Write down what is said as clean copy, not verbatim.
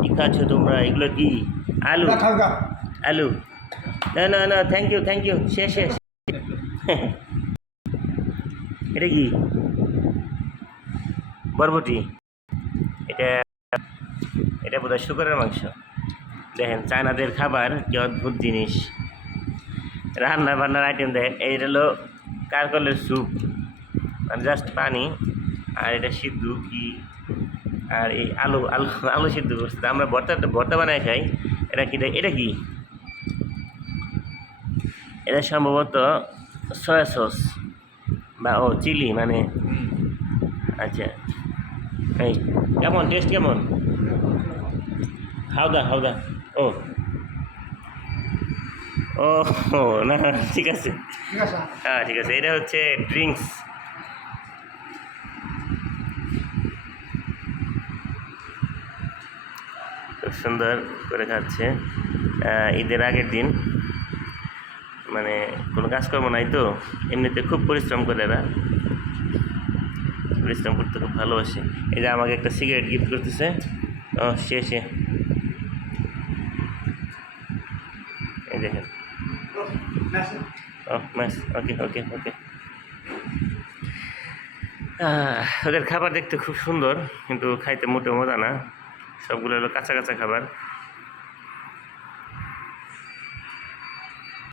কি খাচ্ছ তোমরা? এগুলো কি? আলু? আলু? না না না, থ্যাংক ইউ, শেষ শেষ। এটা কি? বরবটি? এটা এটা বোধহয় শুকরের মাংস। দেখেন চায়নাদের খাবার কি অদ্ভুত জিনিস, রান্না বান্নার আইটেম দেখেন। এইটা হলো কারকলের স্যুপ, মানে জাস্ট পানি, আর এটা সিদ্ধ কি, আর এই আলু আলু আলু সিদ্ধ করছে। আমরা ভর্তা ভর্তা বানায় খাই। এটা কি? এটা কি? এটা সম্ভবত সয়া সস বা চিলি মানে। আচ্ছা, এই কেমন টেস্ট কেমন? হাওদা হাওদা। ও ও ও না, ঠিক আছে, হ্যাঁ ঠিক আছে। এটা হচ্ছে ড্রিঙ্কস। খুব সুন্দর করে খাচ্ছে। ঈদের আগের দিন, মানে কোনো কাজকর্ম নাই তো, এমনিতে খুব পরিশ্রম করে এরা, পরিশ্রম করতে খুব ভালোবাসে। এই যে আমাকে একটা সিগারেট গিফট করতেছে। ও শেষে এই দেখেন। ও ম্যাস, ওকে ওকে ওকে। ওদের খাবার দেখতে খুব সুন্দর, কিন্তু খাইতে মোটেও মজা না। সবগুলো হলো কাঁচা কাঁচা খাবার।